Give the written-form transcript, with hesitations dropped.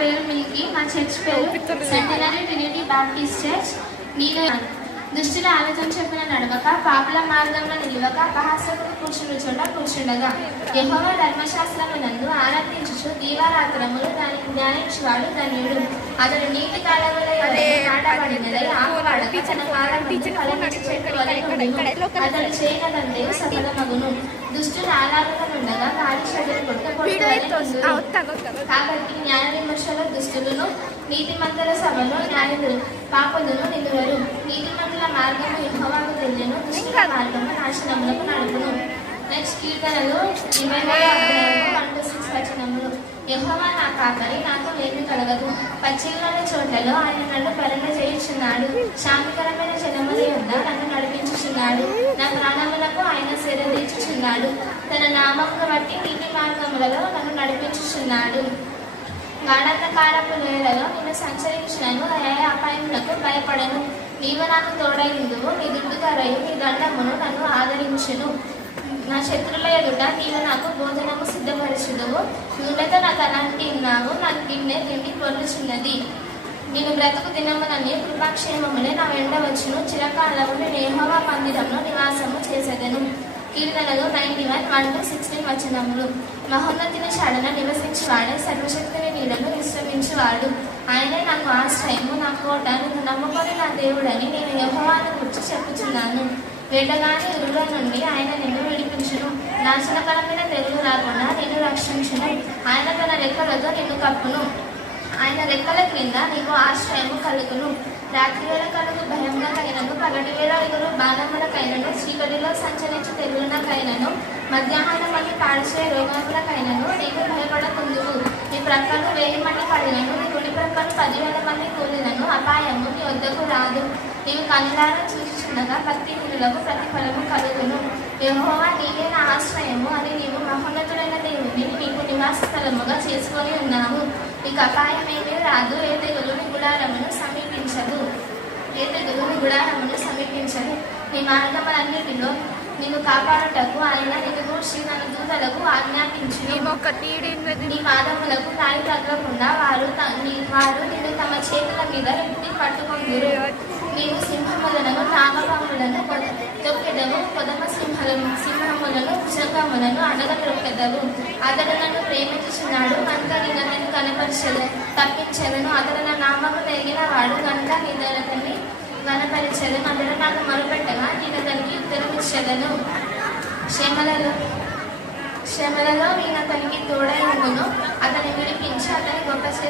పేరు మిల్కీ, మా చర్చ్ పేరు సెంటినరీ ట్రినిటీ బాప్టిస్ట్ చర్చ్. నేను దుష్టుల ఆలోచన చెప్పిన నడవక, పాపుల మార్గంలో నిలవక, అపహాస్యకుడు కూర్చుని చోట కూర్చుండగా, యెహోవా ధర్మశాస్త్రమునందు ఆనందించుచు దీవారాత్రములు దానికి ధ్యానించువాడు ధన్యుడు. అతడు నీటి కాలవల నాటబడినదై ఆకువాడక తన కాలమును ఫలమిచ్చు చెట్టు వలె ఉండును. అతడు చేయనదంతే సఫలమగును. దుష్టులు ఆలాపనలుండగా గాలి చెడులు కొట్టబడును. కాబట్టి న్యాయ విమర్శలో దుష్టులను, నీతిమంతుల సభలో న్యాయులు పాపలను నిలువరు. నీతిమంతుల మార్గము యెహోవాకు తెలియను, దుష్టుల మార్గము నాశనములకు నడుపును. నెక్స్ట్ కీర్తనలు 1-6 వచనములు. యెహోవా నా కాపరి, నాకు ఏమీ కలగదు. పచ్చికల చోట్లలో ఆయన నన్ను పరణ చేయుచున్నాడు. శాంతికరమైన జలముల యొద్ద నన్ను నడిపించుచున్నాడు. నా ప్రాణములకు ఆయన సేద తీర్చుచున్నాడు. తన నామమును బట్టి నీతి మార్గములలో నన్ను నడిపించుచున్నాడు. గాఢంధకారపు లోయలలో నేను సంచరించినను, ఏ అపాయములకు భయపడను. నీవు నాకు తోడైందువు, నీ దుడ్డుకరయు నీ దండమును నన్ను ఆదరించును. నా శత్రుల ఎదుట నీవు నాకు భోజనము సిద్ధపరచుదువు. నూనెతో నాకు అలాంటి ఉన్నావు, నాకు గిన్నె తిండి పొర్లుచున్నది. నేను బ్రతుకు దినమునని కృపాక్షేమములే నా వెంట వచ్చును. చిరకాలము నేను యెహోవా మందిరంలో నివాసము చేసేదను. కీర్తనలు 91-16 వచనములు. మహోన్నతిని చాడన నివసించువాడే సర్వశక్తిని నీడను విశ్రమించువాడు. ఆయనే నాకు ఆశ్రయము, నా కోట, నిన్ను నమ్ముకొని నా దేవుడని నేను యెహోవాను గురించి చెప్పుచున్నాను. వేటగాని ఉరుల నుండి ఆయన నిన్ను విడిపించును. నాశనకరమైన తెగులు రాకుండా నిన్ను రక్షించును. ఆయన తన రెక్కలతో నిన్ను కప్పును. ఆయన రెక్కల క్రింద నీకు ఆశ్రయము కలుగును. రాత్రివేళ కలుగు భయంగాకైనను, పగటివేళ ఎగురు బాణములకైనను, చీకటిలో సంచరించు తెగులునకైనను, మధ్యాహ్నమని పాడిచే రోగములకైనను నీకు భయపడకుందువు. నీ ప్రక్కలు 1000 మంది పడినను, నీ కుడి ప్రక్కలు 10,000 మంది కూలినను అపాయము నీ వద్దకు రాదు. నీవు కనులారా చూచుచుండగా భక్తిహీనులకు ప్రతిఫలము కలుగును. యెహోవా నీవే నా ఆశ్రయము అని నీవు మహోన్నతుడైన దేవుని నీకు నివాస స్థలముగా చేసుకొని ఉన్నావు. నీకు అపాయమేమీ రాదు. ఏ తెగులు నీ గుడారమును సమీపించదు. నీ మార్గములన్నిటిలో నిన్ను కాపాడుటకు ఆయన నిన్ను గూర్చి తన దూతలకు ఆజ్ఞాపించును. నీ పాదములకు రాయి తగలకుండా వారు నిన్ను తమ చేతుల మీద ఎత్తి పట్టుకొందురు. నీవు సింహములను, నాగపాములను తొక్కెదవు. కొదమ సింహములను, భుజంగములను అడగతొక్కెదవు. అతడు నన్ను ప్రేమించుచున్నాడు కనుక నేను అతన్ని కనపరచదు తప్పించదను. అతడు నా నామము ఎరిగిన వాడు కనుక నేను అతన్ని కనపరిచదను. అతడు నాకు మొరపెట్టగా నేను అతనికి ఉత్తరమిచ్చదను. శ్రమలలో నేను అతనికి తోడై ఉండును. అతని విడిపించి అతని గొప్ప చేసి